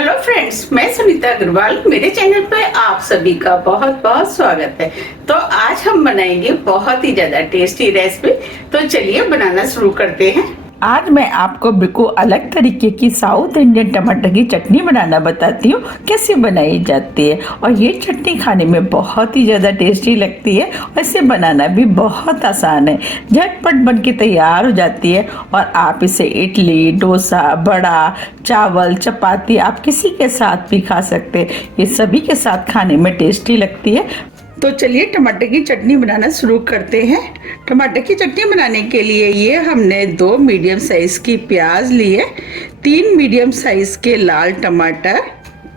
Hello friends, मैं सुनीता अग्रवाल। मेरे channel पे आप सभी का बहुत बहुत स्वागत है। तो आज हम बनाएंगे बहुत ही ज्यादा टेस्टी रेसिपी। तो चलिए बनाना शुरू करते हैं। आज मैं आपको बिल्कुल अलग तरीके की साउथ इंडियन टमाटर की चटनी बनाना बताती हूँ कैसे बनाई जाती है। और ये चटनी खाने में बहुत ही ज़्यादा टेस्टी लगती है और इसे बनाना भी बहुत आसान है। झटपट बन के तैयार हो जाती है और आप इसे इडली, डोसा, बड़ा, चावल, चपाती आप किसी के साथ भी खा सकते हैं। ये सभी के साथ खाने में टेस्टी लगती है। तो चलिए टमाटर की चटनी बनाना शुरू करते हैं। टमाटर की चटनी बनाने के लिए ये हमने 2 मीडियम साइज की प्याज लिए, 3 मीडियम साइज के लाल टमाटर,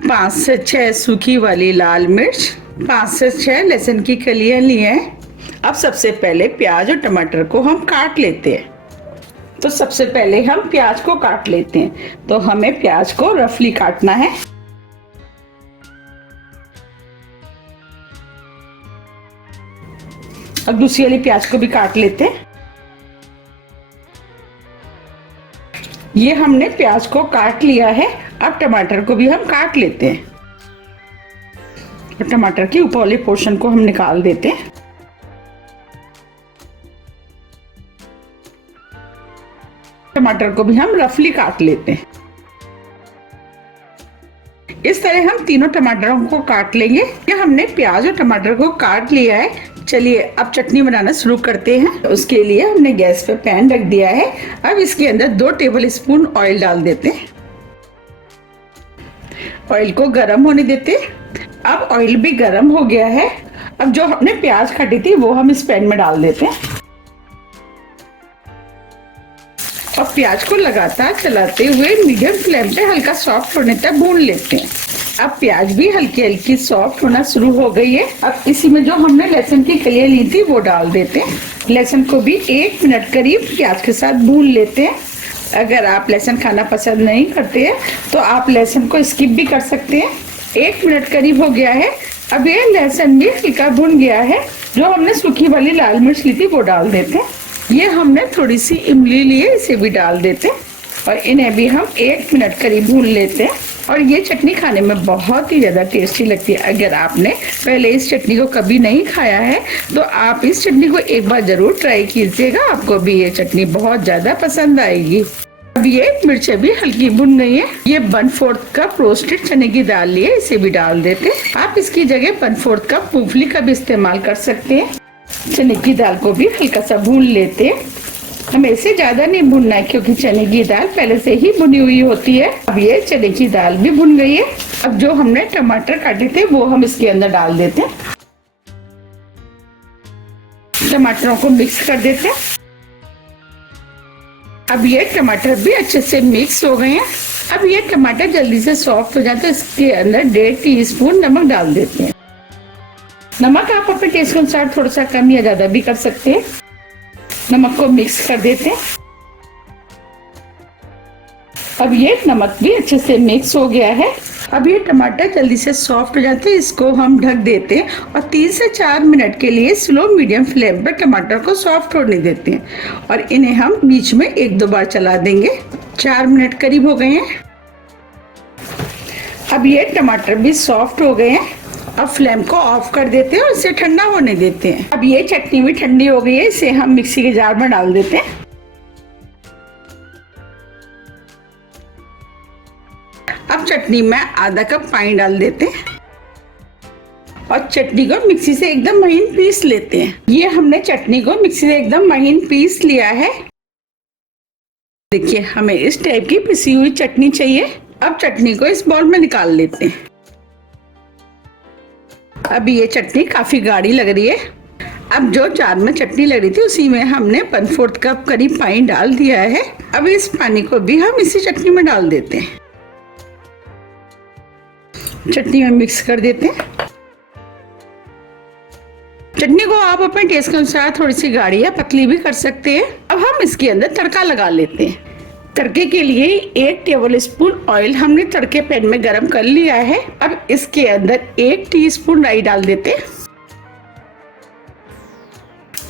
5 से 6 सूखी वाली लाल मिर्च, 5 से 6 लहसुन की कलियां ली हैं। अब सबसे पहले प्याज और टमाटर को हम काट लेते हैं। तो सबसे पहले हम प्याज को काट लेते हैं। तो हमें प्याज को रफली काटना है। अब दूसरी वाली प्याज को भी काट लेते हैं। ये हमने प्याज को काट लिया है। अब टमाटर को भी हम काट लेते हैं और टमाटर की ऊपर वाले पोर्शन को हम निकाल देते हैं। टमाटर को भी हम रफली काट लेते हैं। इस तरह हम तीनों टमाटरों को काट लेंगे। ये हमने प्याज और टमाटर को काट लिया है। चलिए अब चटनी बनाना शुरू करते हैं। उसके लिए हमने गैस पे पैन रख दिया है। अब इसके अंदर 2 टेबल स्पून ऑयल डाल देते हैं। ऑयल को गर्म होने देते हैं। अब ऑयल भी गर्म हो गया है। अब जो हमने प्याज काटी थी वो हम इस पैन में डाल देते हैं। और प्याज को लगातार चलाते हुए मीडियम फ्लेम पे हल्का सॉफ्ट होने तक भून लेते हैं। अब प्याज भी हल्की हल्की सॉफ्ट होना शुरू हो गई है। अब इसी में जो हमने लहसुन की कलियां ली थी वो डाल देते हैं। लहसुन को भी 1 मिनट करीब प्याज के साथ भून लेते हैं। अगर आप लहसुन खाना पसंद नहीं करते हैं तो आप लहसुन को स्किप भी कर सकते हैं। 1 मिनट करीब हो गया है। अब ये लहसुन भी हल्का भुन गया है। जो हमने सूखी वाली लाल मिर्च ली थी वो डाल देते हैं। ये हमने थोड़ी सी इमली ली है, इसे भी डाल देते हैं और इन्हें भी हम 1 मिनट करीब भून लेते हैं। और ये चटनी खाने में बहुत ही ज़्यादा टेस्टी लगती है। अगर आपने पहले इस चटनी को कभी नहीं खाया है तो आप इस चटनी को एक बार ज़रूर ट्राई कीजिएगा। आपको भी ये चटनी बहुत ज़्यादा पसंद आएगी। अब ये मिर्चें भी हल्की भुन गई है। ये 1/4 कप रोस्टेड चने की दाल लिए, इसे भी डाल देते हैं। आप इसकी जगह 1/4 कप मूंगफली का भी इस्तेमाल कर सकते हैं। चने की दाल को भी हल्का सा भून लेते हैं। हमें इसे ज्यादा नहीं भूनना है क्योंकि चने की दाल पहले से ही भुनी हुई होती है। अब ये चने की दाल भी भुन गई है। अब जो हमने टमाटर काटे थे वो हम इसके अंदर डाल देते हैं। टमाटरों को मिक्स कर देते हैं। अब ये टमाटर भी अच्छे से मिक्स हो गए हैं। अब ये टमाटर जल्दी से सॉफ्ट हो जाए तो इसके अंदर 1.5 टीस्पून नमक डाल देते हैं। नमक आप अपने टेस्ट के अनुसार थोड़ा सा कम या ज्यादा भी कर सकते हैं। नमक को मिक्स कर देते हैं। अब ये नमक भी अच्छे से मिक्स हो गया है। अब ये टमाटर जल्दी से सॉफ्ट हो जाते हैं, इसको हम ढक देते हैं और 3 से 4 मिनट के लिए स्लो मीडियम फ्लेम पर टमाटर को सॉफ्ट होने देते हैं और इन्हें हम बीच में 1-2 बार चला देंगे। 4 मिनट करीब हो गए हैं। अब ये टमाटर भी सॉफ्ट हो गए हैं। अब फ्लेम को ऑफ कर देते हैं और इसे ठंडा होने देते हैं। अब ये चटनी भी ठंडी हो गई है, इसे हम मिक्सी के जार में डाल देते हैं। अब चटनी में आधा कप पानी डाल देते हैं और चटनी को मिक्सी से एकदम महीन पीस लेते हैं। ये हमने चटनी को मिक्सी से एकदम महीन पीस लिया है। देखिए हमें इस टाइप की पिसी हुई चटनी चाहिए। अब चटनी को इस बाउल में निकाल लेते हैं। अभी ये चटनी काफी गाढ़ी लग रही है। अब जो जार में चटनी लग रही थी उसी में हमने 1/4 कप करीब पानी डाल दिया है। अब इस पानी को भी हम इसी चटनी में डाल देते हैं। चटनी में मिक्स कर देते हैं। चटनी को आप अपने टेस्ट के अनुसार थोड़ी सी गाढ़ी या पतली भी कर सकते हैं। अब हम इसके अंदर तड़का लगा लेते हैं। तड़के के लिए 1 टेबल स्पून ऑयल हमने तड़के पैन में गरम कर लिया है। अब इसके अंदर 1 टीस्पून राई डाल देते हैं।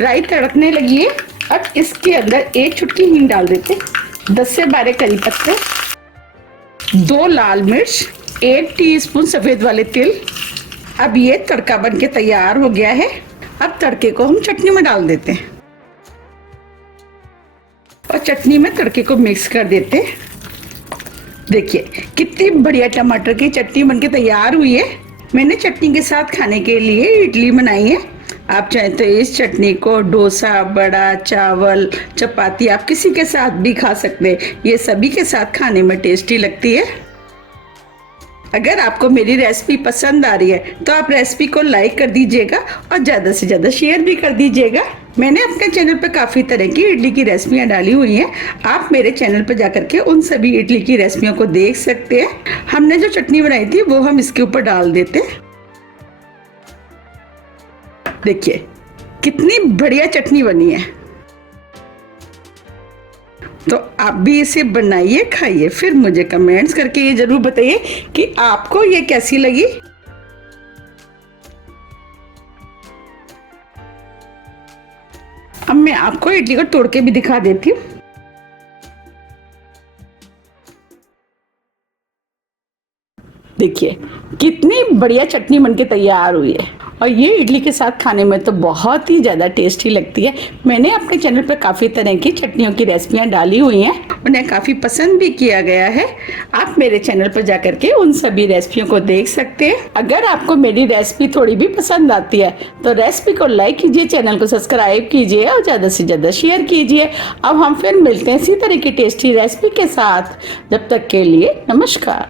राई तड़कने लगी है। अब इसके अंदर 1 चुटकी हींग डाल देते हैं। 10 से 12 करी पत्ते, 2 लाल मिर्च, 1 टीस्पून सफेद वाले तिल। अब ये तड़का बन के तैयार हो गया है। अब तड़के को हम चटनी में डाल देते हैं और चटनी में तड़के को मिक्स कर देते हैं। देखिए कितनी बढ़िया टमाटर की चटनी बनके तैयार हुई है। मैंने चटनी के साथ खाने के लिए इडली बनाई है। आप चाहे तो इस चटनी को डोसा, बड़ा, चावल, चपाती आप किसी के साथ भी खा सकते हैं। ये सभी के साथ खाने में टेस्टी लगती है। अगर आपको मेरी रेसिपी पसंद आ रही है तो आप रेसिपी को लाइक कर दीजिएगा और ज़्यादा से ज़्यादा शेयर भी कर दीजिएगा। मैंने अपने चैनल पर काफ़ी तरह की इडली की रेसिपियाँ डाली हुई हैं। आप मेरे चैनल पर जाकर के उन सभी इडली की रेसिपियों को देख सकते हैं। हमने जो चटनी बनाई थी वो हम इसके ऊपर डाल देते हैं। देखिए कितनी बढ़िया चटनी बनी है। तो आप भी इसे बनाइए, खाइए, फिर मुझे कमेंट्स करके ये जरूर बताइए कि आपको ये कैसी लगी। अब मैं आपको इडली को तोड़ के भी दिखा देती हूँ। देखिए कितनी बढ़िया चटनी बनके तैयार हुई है और ये इडली के साथ खाने में तो बहुत ही ज़्यादा टेस्टी लगती है। मैंने अपने चैनल पर काफ़ी तरह की चटनियों की रेसिपियाँ डाली हुई हैं, उन्हें काफ़ी पसंद भी किया गया है। आप मेरे चैनल पर जाकर के उन सभी रेसिपियों को देख सकते हैं। अगर आपको मेरी रेसिपी थोड़ी भी पसंद आती है तो रेसिपी को लाइक कीजिए, चैनल को सब्सक्राइब कीजिए और ज़्यादा से ज़्यादा शेयर कीजिए। अब हम फिर मिलते हैं इसी तरह की टेस्टी रेसिपी के साथ। जब तक के लिए नमस्कार।